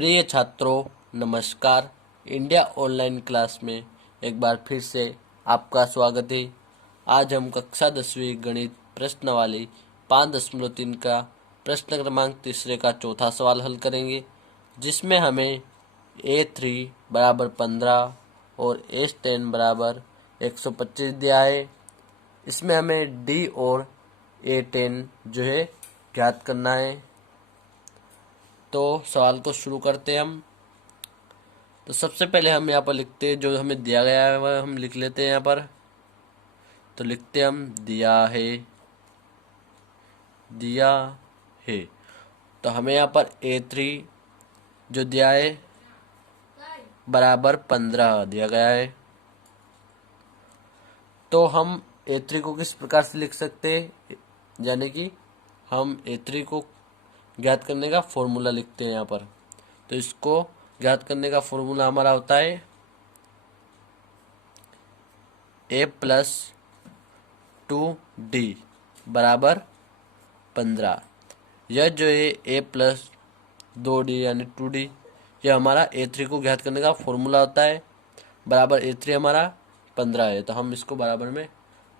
प्रिय छात्रों, नमस्कार। इंडिया ऑनलाइन क्लास में एक बार फिर से आपका स्वागत है। आज हम कक्षा 10वीं गणित प्रश्नावली 5.3 का प्रश्न क्रमांक तीसरे का चौथा सवाल हल करेंगे, जिसमें हमें A3 बराबर 15 और S10 बराबर 125 दिया है। इसमें हमें D और A10 जो है ज्ञात करना है। तो सवाल को शुरू करते हैं हम। तो सबसे पहले हम यहाँ पर लिखते हैं, जो हमें दिया गया है वह हम लिख लेते हैं यहाँ पर। तो लिखते हम दिया है। तो हमें यहाँ पर A3 जो दिया है बराबर 15 दिया गया है। तो हम A3 को किस प्रकार से लिख सकते हैं, यानी कि हम A3 को ज्ञात करने का फॉर्मूला लिखते हैं यहाँ पर। तो इसको ज्ञात करने का फॉर्मूला हमारा होता है A+2D बराबर 15। यह जो है A+2D यानी 2D, यह हमारा A3 को ज्ञात करने का फॉर्मूला होता है। बराबर A3 हमारा 15 है, तो हम इसको बराबर में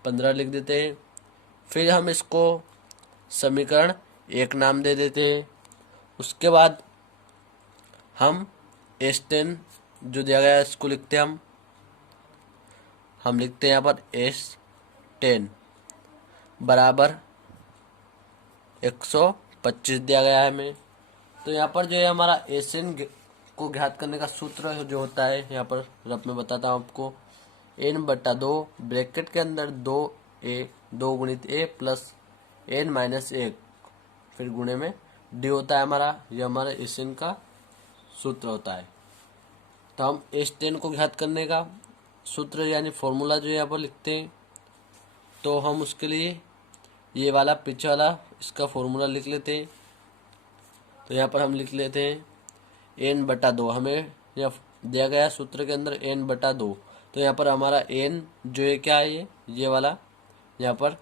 15 लिख देते हैं। फिर हम इसको समीकरण 1 नाम दे देते हैं। उसके बाद हम S10 जो दिया गया है इसको लिखते हैं हम लिखते हैं यहाँ पर S10 बराबर 125 दिया गया है हमें। तो यहाँ पर जो है हमारा एन को ज्ञात करने का सूत्र जो होता है, यहाँ पर रफ में बताता हूँ आपको। n/2 ब्रैकेट के अंदर 2 गुणित a प्लस n-1 फिर गुणे में d होता है हमारा। यह हमारा एन का सूत्र होता है। तो हम S10 को ज्ञात करने का सूत्र यानी फॉर्मूला जो यहाँ पर लिखते हैं, तो हम उसके लिए ये वाला पीछे वाला इसका फॉर्मूला लिख लेते हैं। तो यहाँ पर हम लिख लेते हैं n/2। हमें यह दिया गया सूत्र के अंदर n/2। तो यहाँ पर हमारा n जो है क्या है, ये वाला यहाँ पर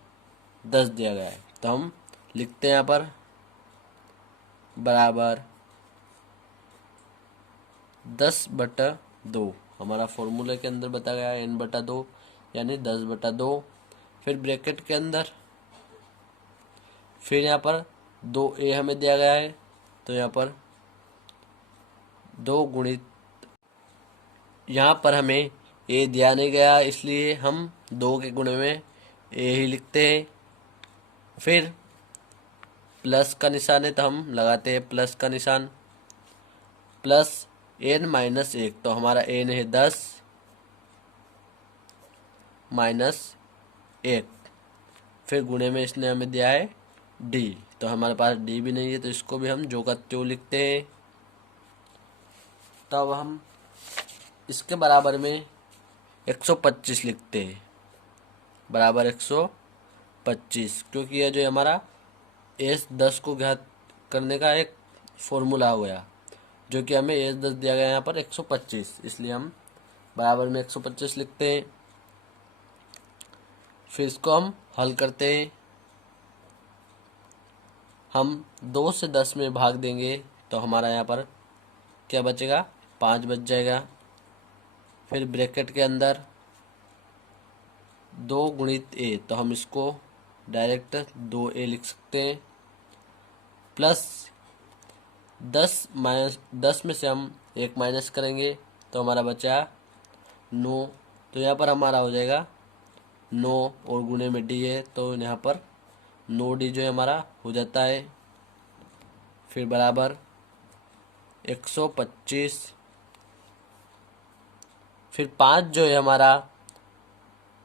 10 दिया गया है। तो हम लिखते हैं यहाँ पर बराबर 10/2। हमारा फॉर्मूले के अंदर बताया गया है n/2 यानी 10/2। फिर ब्रैकेट के अंदर फिर यहाँ पर 2a हमें दिया गया है। तो यहाँ पर 2 गुणित, यहाँ पर हमें a दिया नहीं गया, इसलिए हम 2 के गुणे में a ही लिखते हैं। फिर प्लस का निशान है, तो हम लगाते हैं प्लस का निशान। प्लस n-1, तो हमारा n है 10 -1। फिर गुणे में इसने हमें दिया है d, तो हमारे पास d भी नहीं है, तो इसको भी हम जो का त्यों लिखते हैं। तब हम इसके बराबर में 125 लिखते हैं, बराबर 125, क्योंकि यह जो हमारा S10 को ज्ञात करने का एक फॉर्मूला हो गया, जो कि हमें S10 दिया गया यहाँ पर 125, इसलिए हम बराबर में 125 लिखते हैं। फिर इसको हम हल करते हैं। हम 2 से 10 में भाग देंगे, तो हमारा यहाँ पर क्या बचेगा, 5 बच जाएगा। फिर ब्रैकेट के अंदर 2 गुणित a, तो हम इसको डायरेक्ट 2a लिख सकते हैं। प्लस 10 में से हम 1 माइनस करेंगे, तो हमारा बचा 9। तो यहाँ पर हमारा हो जाएगा 9 और गुणे में d है, तो यहाँ पर 9d जो है हमारा हो जाता है। फिर बराबर 125। फिर 5 जो है हमारा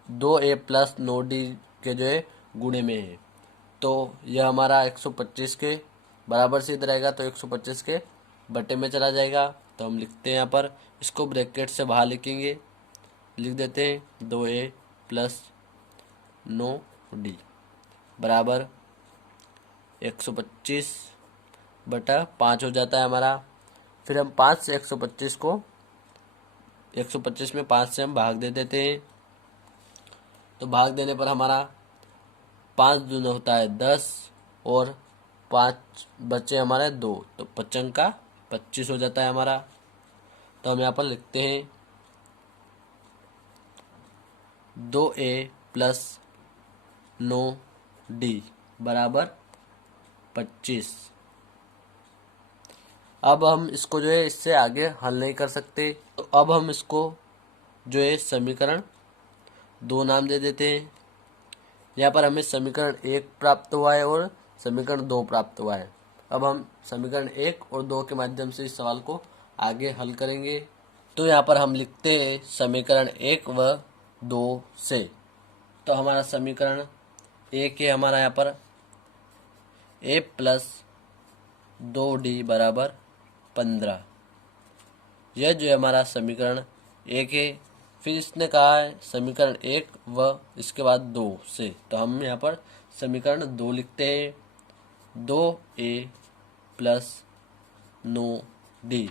2a प्लस 9d के जो है गुणे में है, तो यह हमारा 125 के बराबर से इधर आएगा, तो 125 के बटे में चला जाएगा। तो हम लिखते हैं यहाँ पर, इसको ब्रैकेट से बाहर लिखेंगे, लिख देते हैं 2a प्लस 9d बराबर 125/5 हो जाता है हमारा। फिर हम 5 से 125 को 125 में 5 से हम भाग दे देते हैं। तो भाग देने पर हमारा 5 दूना होता है 10 और 5 बचे हमारे 2, तो 5 का 25 हो जाता है हमारा। तो हम यहाँ पर लिखते हैं 2a प्लस 9d बराबर 25। अब हम इसको जो है इससे आगे हल नहीं कर सकते, तो अब हम इसको जो है समीकरण 2 नाम दे देते हैं। यहाँ पर हमें समीकरण 1 प्राप्त हुआ है और समीकरण 2 प्राप्त हुआ है। अब हम समीकरण 1 और 2 के माध्यम से इस सवाल को आगे हल करेंगे। तो यहाँ पर हम लिखते हैं समीकरण 1 व 2 से। तो हमारा समीकरण 1 है हमारा यहाँ पर a प्लस 2d बराबर 15। यह जो है हमारा समीकरण 1 है। फिर इसने कहा है समीकरण 1 व इसके बाद 2 से, तो हम यहाँ पर समीकरण 2 लिखते हैं 2a प्लस 9d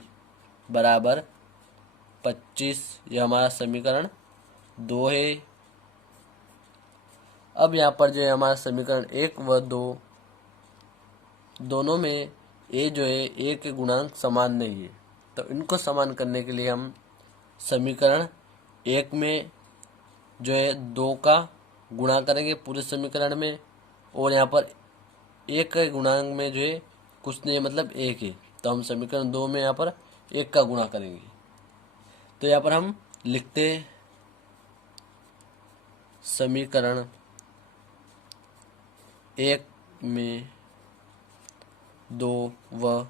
बराबर 25। यह हमारा समीकरण 2 है। अब यहाँ पर जो है हमारा समीकरण 1 व 2 दोनों में a जो है a के गुणांक समान नहीं है, तो इनको समान करने के लिए हम समीकरण 1 में जो है 2 का गुणा करेंगे पूरे समीकरण में, और यहाँ पर 1 के गुणांक में जो है कुछ नहीं है, मतलब 1 है, तो हम समीकरण 2 में यहाँ पर 1 का गुणा करेंगे। तो यहाँ पर हम लिखते समीकरण 1 में 2 व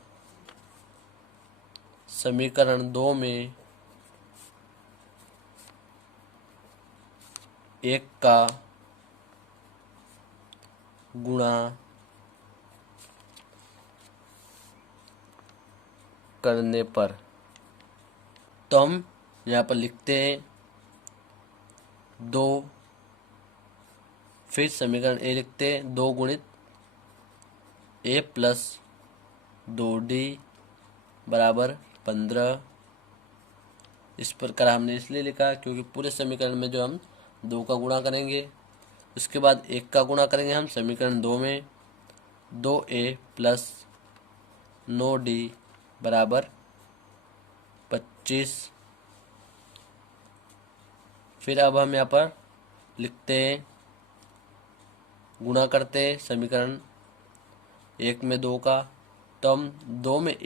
समीकरण 2 में 1 का गुणा करने पर, तो हम यहाँ पर लिखते हैं 2, फिर समीकरण ए लिखते हैं 2 गुणित a प्लस 2d बराबर 15। इस प्रकार हमने इसलिए लिखा क्योंकि पूरे समीकरण में जो हम 2 का गुणा करेंगे, उसके बाद 1 का गुणा करेंगे हम समीकरण 2 में 2a प्लस 9d बराबर 25। फिर अब हम यहाँ पर लिखते हैं गुणा करते हैं समीकरण 1 में 2 का, तो हम 2 में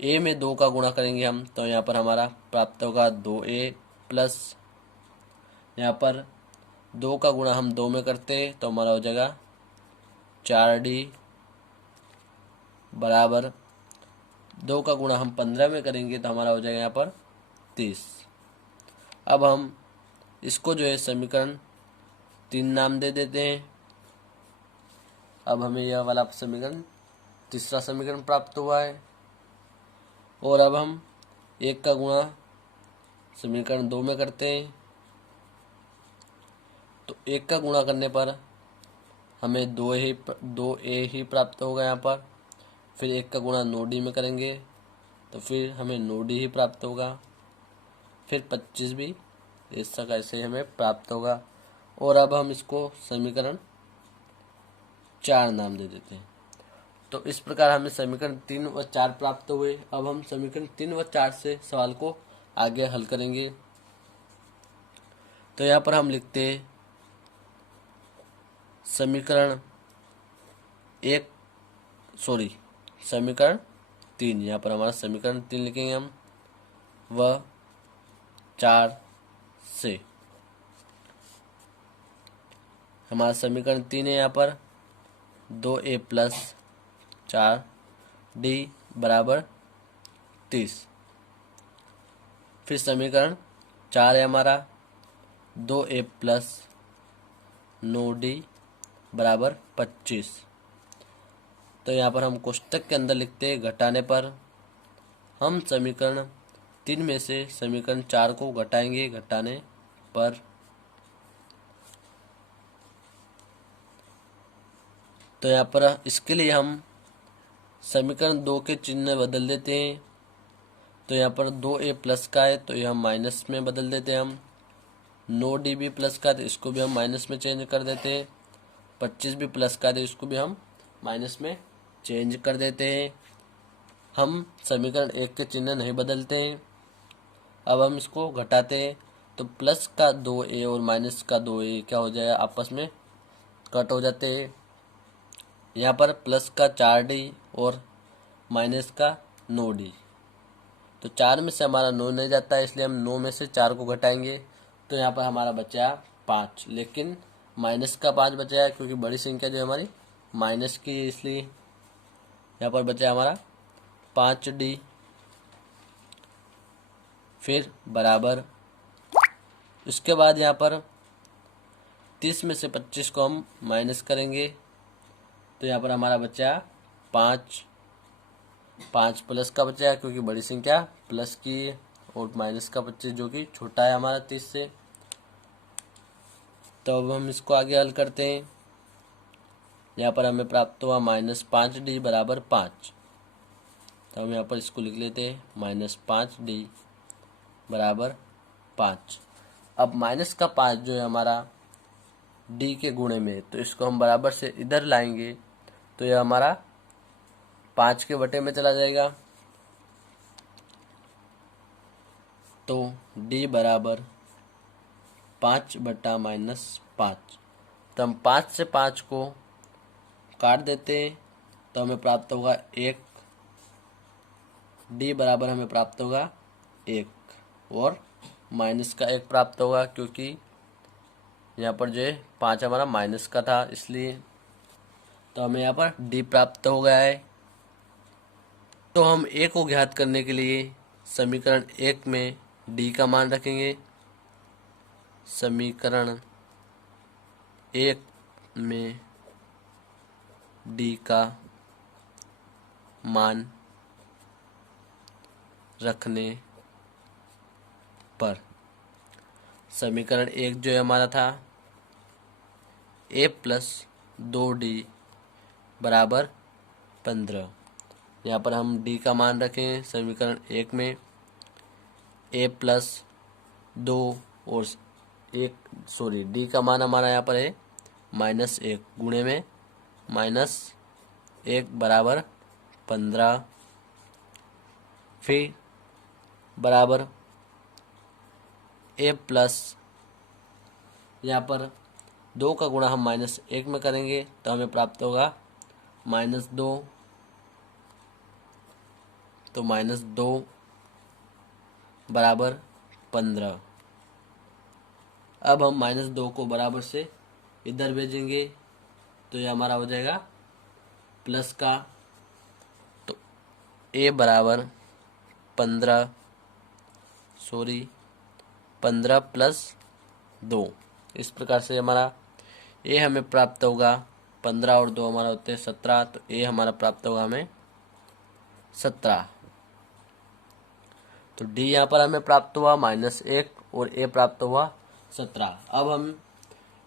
a में 2 का गुणा करेंगे हम, तो यहाँ पर हमारा प्राप्त होगा 2a प्लस, यहाँ पर 2 का गुणा हम 2 में करते हैं तो हमारा हो जाएगा 4d बराबर 2 का गुणा हम 15 में करेंगे तो हमारा हो जाएगा यहाँ पर 30। अब हम इसको जो है समीकरण 3 नाम दे देते हैं। अब हमें यह वाला समीकरण तीसरा समीकरण प्राप्त हुआ है, और अब हम 1 का गुणा समीकरण 2 में करते हैं, तो 1 का गुणा करने पर हमें 2a ही प्राप्त होगा यहाँ पर। फिर 1 का गुणा 9d में करेंगे तो फिर हमें 9d ही प्राप्त होगा। फिर 25 भी ऐसा कैसे हमें प्राप्त होगा, और अब हम इसको समीकरण 4 नाम दे देते हैं। तो इस प्रकार हमें समीकरण 3 व 4 प्राप्त हुए। अब हम समीकरण 3 व 4 से सवाल को आगे हल करेंगे। तो यहाँ पर हम लिखते हैं समीकरण 3, यहाँ पर हमारा समीकरण 3 लिखेंगे हम व 4 से। हमारा समीकरण 3 है यहाँ पर 2a प्लस 4d बराबर 30। फिर समीकरण 4 है हमारा 2a प्लस 9d बराबर 25। तो यहाँ पर हम कोष्टक के अंदर लिखते हैं घटाने पर। हम समीकरण 3 में से समीकरण 4 को घटाएंगे घटाने पर। तो यहाँ पर इसके लिए हम समीकरण 2 के चिन्ह बदल देते हैं। तो यहाँ पर 2a प्लस का है तो यह हम माइनस में बदल देते हैं हम। 9d भी प्लस का है तो इसको भी हम माइनस में चेंज कर देते हैं। 25 भी प्लस का है तो इसको भी हम माइनस में चेंज कर देते हैं। हम समीकरण 1 के चिन्ह नहीं बदलते हैं। अब हम इसको घटाते हैं तो प्लस का 2a और माइनस का 2a क्या हो जाएगा, आपस में कट हो जाते हैं। यहाँ पर प्लस का 4d और माइनस का 9d, तो 4 में से हमारा 9 नहीं जाता है, इसलिए हम 9 में से 4 को घटाएंगे तो यहाँ पर हमारा बचा 5, लेकिन माइनस का 5 बचा है क्योंकि बड़ी संख्या जो है हमारी माइनस की है, इसलिए यहाँ पर बचा हमारा 5d। फिर बराबर, उसके बाद यहाँ पर 30 में से 25 को हम माइनस करेंगे तो यहाँ पर हमारा बचा 5 प्लस का बचा है क्योंकि बड़ी संख्या प्लस की है, और माइनस का 25 जो कि छोटा है हमारा 30 से। तो अब हम इसको आगे हल करते हैं। यहाँ पर हमें प्राप्त हुआ -5d बराबर 5, तो हम यहाँ पर इसको लिख लेते हैं -5d बराबर 5। अब माइनस का 5 जो है हमारा d के गुणे में, तो इसको हम बराबर से इधर लाएंगे तो यह हमारा 5 के बटे में चला जाएगा, तो d बराबर 5 बटा -5। तो हम 5 से 5 को काट देते हैं तो हमें प्राप्त होगा 1, d बराबर हमें प्राप्त होगा 1, और माइनस का 1 प्राप्त होगा क्योंकि यहाँ पर जो है 5 हमारा माइनस का था, इसलिए तो हमें यहाँ पर d प्राप्त हो गया है। तो हम a को ज्ञात करने के लिए समीकरण 1 में d का मान रखेंगे। समीकरण 1 में d का मान रखने पर समीकरण 1 जो है हमारा था a प्लस 2d बराबर 15। यहाँ पर हम d का मान रखें समीकरण 1 में a प्लस 2 और d का मान हमारा यहाँ पर है -1 गुणे में -1 बराबर 15, फिर बराबर a प्लस, यहाँ पर 2 का गुणा हम -1 में करेंगे तो हमें प्राप्त होगा -2, तो -2 बराबर 15। अब हम -2 को बराबर से इधर भेजेंगे तो ये हमारा हो जाएगा प्लस का, तो a बराबर 15 प्लस 2, इस प्रकार से हमारा a हमें प्राप्त होगा 15 और 2 हमारा होते हैं 17, तो a हमारा प्राप्त होगा हमें 17। तो d यहाँ पर हमें प्राप्त हुआ -1 और a प्राप्त हुआ 17। अब हम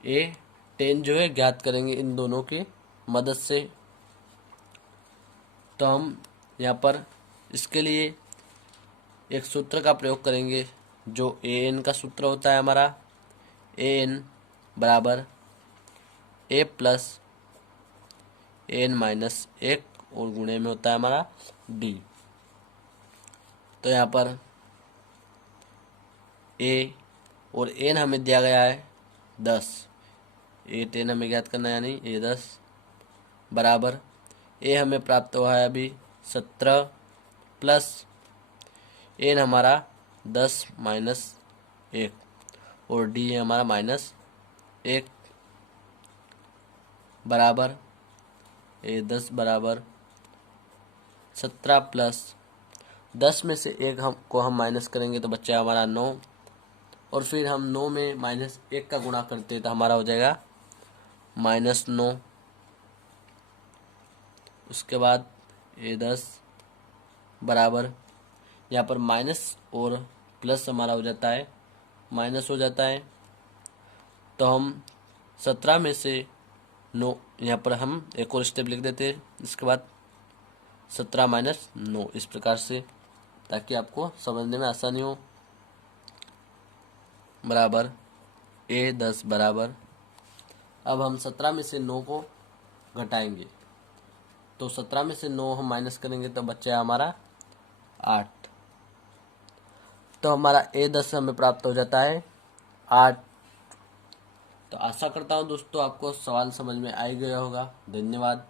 a10 जो है ज्ञात करेंगे इन दोनों की मदद से। तो हम यहाँ पर इसके लिए एक सूत्र का प्रयोग करेंगे जो an का सूत्र होता है हमारा an बराबर a प्लस an माइनस 1 और गुणे में होता है हमारा d। तो यहाँ पर a और n हमें दिया गया है 10, a10 हमें ज्ञात करना है यानी a10 बराबर a हमें प्राप्त हुआ है अभी 17 प्लस n हमारा 10 माइनस 1 और d है हमारा -1 बराबर a10 बराबर 17 प्लस 10 में से 1 हम माइनस करेंगे तो बच्चा हमारा 9, और फिर हम 9 में -1 का गुणा करते हैं तो हमारा हो जाएगा -9। उसके बाद a10 बराबर, यहाँ पर माइनस और प्लस हमारा हो जाता है माइनस हो जाता है, तो हम 17 में से 9, यहाँ पर हम एक और स्टेप लिख देते हैं, इसके बाद 17 माइनस 9, इस प्रकार से, ताकि आपको समझने में आसानी हो। बराबर a10 बराबर, अब हम 17 में से 9 को घटाएंगे तो 17 में से 9 हम माइनस करेंगे तो बच्चा हमारा 8। तो हमारा A10 हमें प्राप्त हो जाता है 8। तो आशा करता हूँ दोस्तों आपको सवाल समझ में आ ही गया होगा। धन्यवाद।